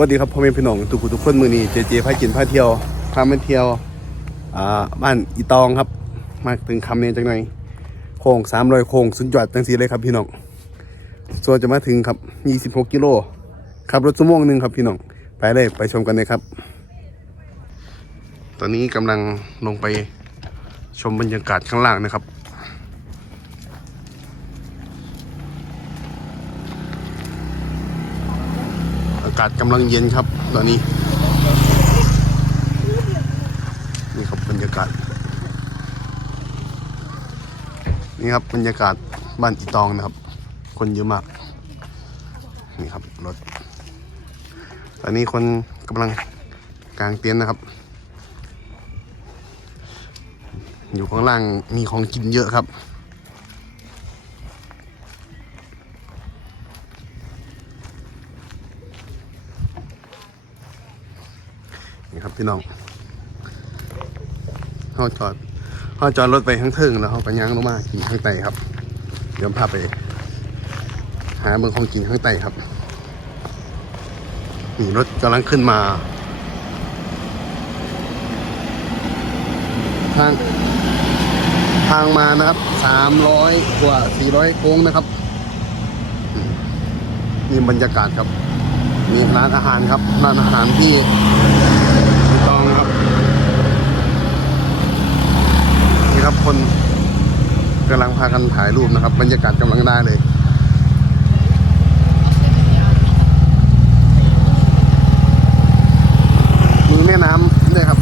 วัสดีครับพ่อแม่พี่น้องทุกผู้ทุกคนมือนี้เจเจพากินพาเที่ยวพามาเที่ยวอ่าบ้านอีตองครับ มาถึงคำนี้จังหน่อยโค้งสามรอยโค้งสุดยอดจังสีเลยครับพี่น้องส่วนจะมาถึงครับยี่สิบหกกิโลขับรถชั่วโมงหนึ่งครับพี่น้องไปเลยไปชมกันเลยครับ ตอนนี้กำลังลงไปชมบรรยากาศข้างล่างนะครับากาศกำลังเย็นครับ ตอนนี้ นี่ครับบรรยากาศ นี่ครับบรรยากาศบ้านอีตองนะครับ คนเยอะมาก นี่ครับรถ ตอนนี้คนกำลังกลางเต็นท์นะครับ อยู่ข้างล่างมีของกินเยอะครับ นี่ครับพี่น้องเขาจอดเขาจอดรถไปข้างเทิงแล้วเขาก็ย่างลงมากินข้างใต้ครับเดี๋ยวพาไป หาเมืองของกินข้างใต้ครับนี่รถกำลังขึ้นมาทางทางมานะครับสามร้อยกว่าสี่ร้อยโค้งนะครับมนี่บรรยากาศครับ มีร้านอาหารครับ ร้านอาหารที่ ถูกต้องครับ นี่ คนกำลังพากันถ่ายรูปนะครับ บรรยากาศกำลังได้เลยมีแม่น้ำด้วยครับ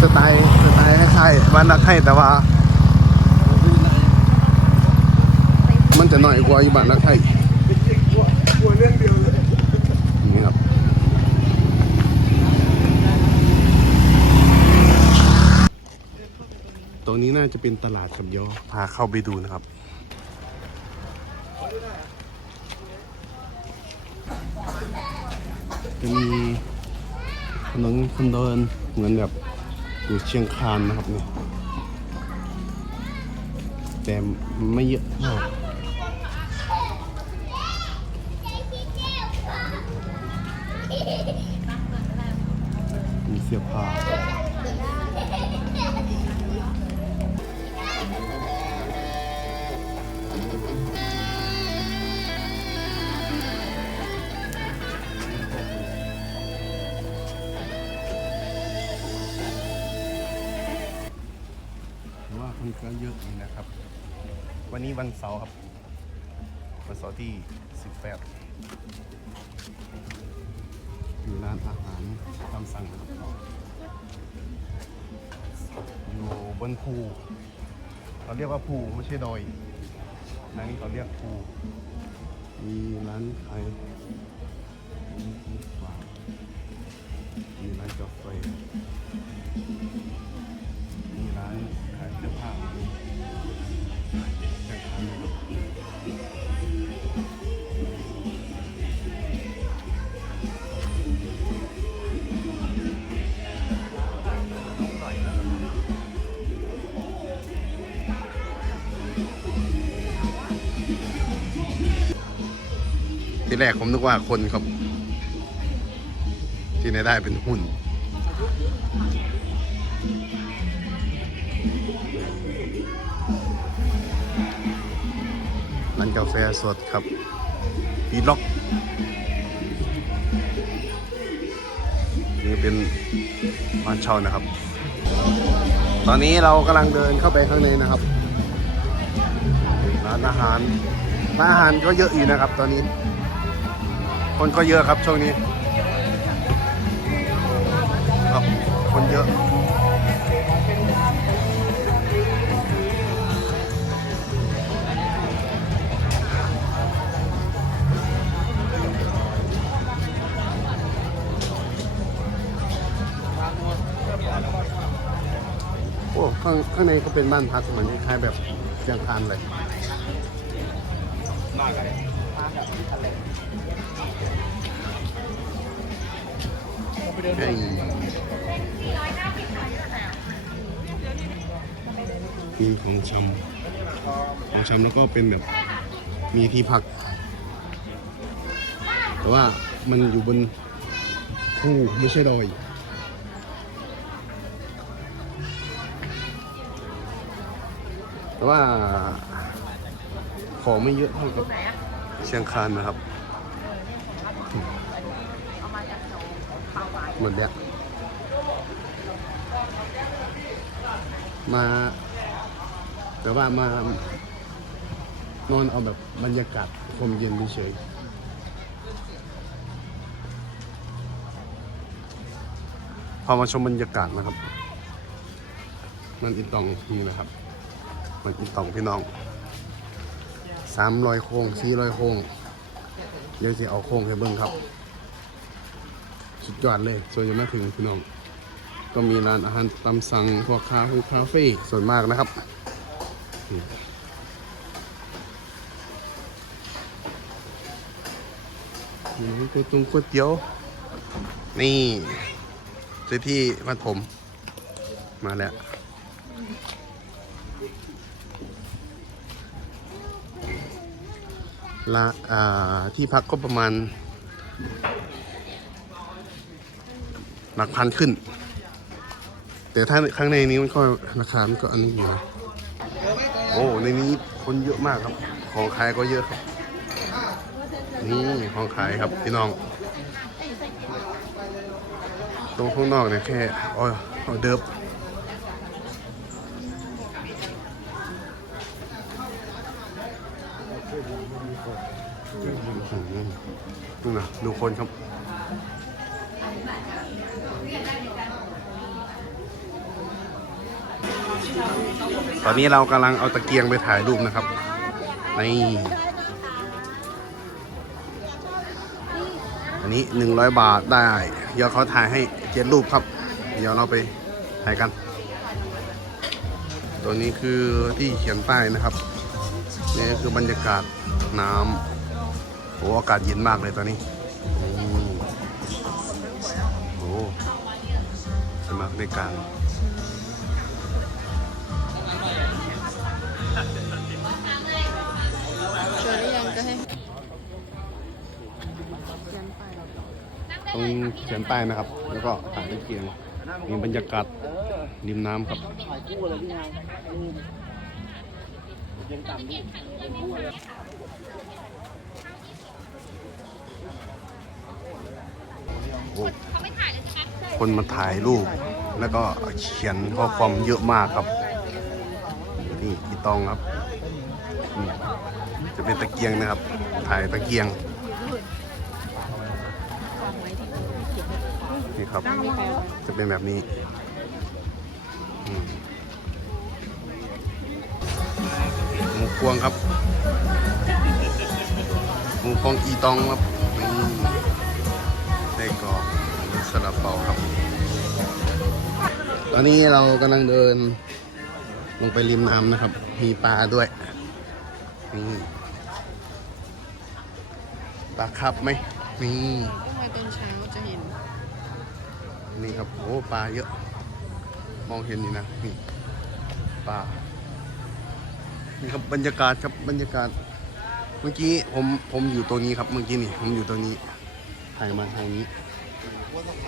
สไตล์สไตล์คล้ายๆบ้านนักให้แต่ว่า มันจะหน่อยกว่าอยู่บ้านนักให้ครับ ต รงนี้น่าจะเป็นตลาดครับเดี๋ยวพาเข้าไปดูนะครับ จะมีถนนคนเดินเหมือนแบบอยู่เชียงคานนะครับเนี่ยแต่ไม่เยอะมากมีเสื้อผ้า คนก็เยอะอยู่นะครับ วันนี้วันเสาร์ครับ วันเสาร์ที่ 18 อยู่ร้านอาหารตามสั่งครับ อยู่บนภูเขาเรียกว่าภูไม่ใช่ดอยนั่นนี่เขาเรียกภูมีร้านขายมีฝามีร้านกาแฟมีร้าน ขายเสื้อผ้าอยู่แข่งขันนะครับที่แรกผมนึกว่าคนครับ ที่ไหนได้เป็นหุ่น ร้านกาแฟสดครับปีล็อก นี่เป็นบ้านเช่านะครับ ตอนนี้เรากำลังเดินเข้าไปข้างในนะครับ ร้านอาหาร ร้านอาหารก็เยอะอยู่นะครับ ตอนนี้ คนก็เยอะครับช่วงนี้ ครับ คนเยอะ ข้างข้างในก็เป็นบ้านพักเหมือนคล้ายๆแบบเชียงคานเลยเฮ้ยมีของชำของชำแล้วก็เป็นแบบมีที่พัก แต่ว่ามันอยู่บนภูไม่ใช่ดอย แต่ว่าของไม่เยอะเท่ากับเชียงคานนะครับ หมดแล้ว มา แต่ว่ามานอนเอาแบบบรรยากาศลมเย็นเฉยพอมาชมบรรยากาศนะครับมันอีตองนี่นะครับ มันอีตองพี่น้องสามรอยโค้งสี่รอยโค้งเดี๋ยวจะเอาโค้งให้เบิ้งครับสุดยอดเลยส่วนจะมาถึงพี่น้อง ก็มีร้านอาหารตามสั่งพวกคาเฟ่คาเฟ่ส่วนมากนะครับนี่คือตรงก๋วยเตี๋ยว นี่ซื้อที่บ้านผม มาแล้ว ละที่พักก็ประมาณ หลักพันขึ้น แต่ถ้าข้างในนี้มันก็ราคามันก็อันนี้อยู่นะโอ้ในนี้คนเยอะมากครับ ของขายก็เยอะครับ นี่ของขายครับพี่น้อง ตรงข้างนอกเนี่ยแค่ออออเดิร์ฟ นู่นนะดูคนครับตอนนี้เรากำลังเอาตะเกียงไปถ่ายรูปนะครับนี่อันนี้หนึ่งร้อยบาทได้ เดี๋ยวเขาถ่ายให้เจ็ดรูปครับ เดี๋ยวเราไปถ่ายกัน ตัวนี้คือที่เขียนป้ายนะครับ นี่ก็คือบรรยากาศน้ำโอ้อากาศเย็นมากเลยตอนนี้โอ้สมัครในการเจอหรือยังจะให้ยันไปตรงเขียนป้ายนะครับ แล้วก็ถ่ายตะเกียงมีบรรยากาศริมน้ำครับ โอ้คนมาถ่ายรูป แล้วก็เขียนข้อความเยอะมากครับ นี่อีตองครับ จะเป็นตะเกียงนะครับ ถ่ายตะเกียง นี่ครับ จะเป็นแบบนี้ พวงครับหมูพวงอีตองครับนี่ไส้กรอกมีสลับเปาครับ ตอนนี้เรากำลังเดิน ลงไปริมน้ำนะครับ มีปลาด้วยนี่ปลาครับไหมนี่ต้องไปตอนเช้าจะเห็น นี่ครับโอ้ปลาเยอะ มองเห็นอยู่นะนี่ปลา นี่ครับบรรยากาศครับบรรยากาศ เมื่อกี้ผมผมอยู่ตัวนี้ครับเมื่อกี้นี่ผมอยู่ตัวนี้ถ่ายมาทางนี้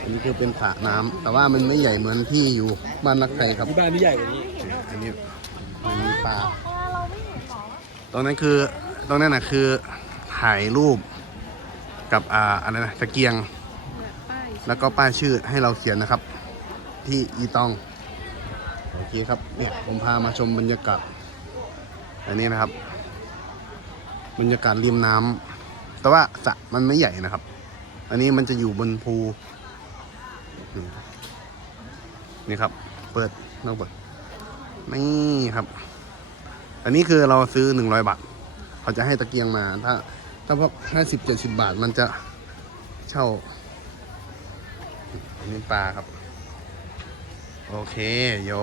อันนี้คือเป็นสระน้ำแต่ว่ามันไม่ใหญ่เหมือนที่อยู่บ้านนักไทยครับ ที่บ้านนี่ใหญ่กว่านี้ อันนี้มันมีปลาตรงนั้นคือตรงนั้นน่ะคือถ่ายรูปกับอ่าอะไรนะตะเกียงป้ายแล้วก็ป้ายชื่อให้เราเขียนนะครับ ที่อีตอง โอเคครับเนี่ยผมพามาชมบรรยากาศ อันนี้นะครับบรรยากาศริมน้ำแต่ว่าสระมันไม่ใหญ่นะครับ อันนี้มันจะอยู่บนภู นี่ครับ เปิดเราเปิดนี่ครับ อันนี้คือเราซื้อหนึ่งร้อยบาท เขาจะให้ตะเกียงมา ถ้า ถ้าพวกห้าสิบเจ็ดสิบบาทมันจะเช่า อันนี้ปลาครับ โอเค เดี๋ยว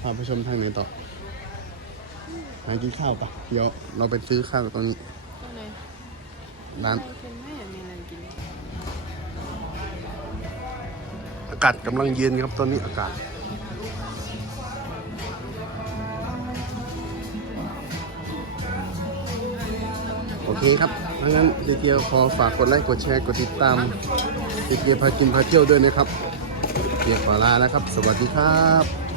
พาไปชมทางไหนต่อ หากินข้าวปะเดี๋ยวเราไปซื้อข้าวตรงนี้ก็เลยร้านเราเป็นไม่เห็นมีอะไรกินอากาศกำลังเย็นครับตอนนี้อากาศโอเคครับดังนั้นเจเจขอฝากกดไลค์กดแชร์กดติดตามเจเจพากินพาเที่ยวด้วยนะครับเจขอลาแล้วครับ สวัสดีครับ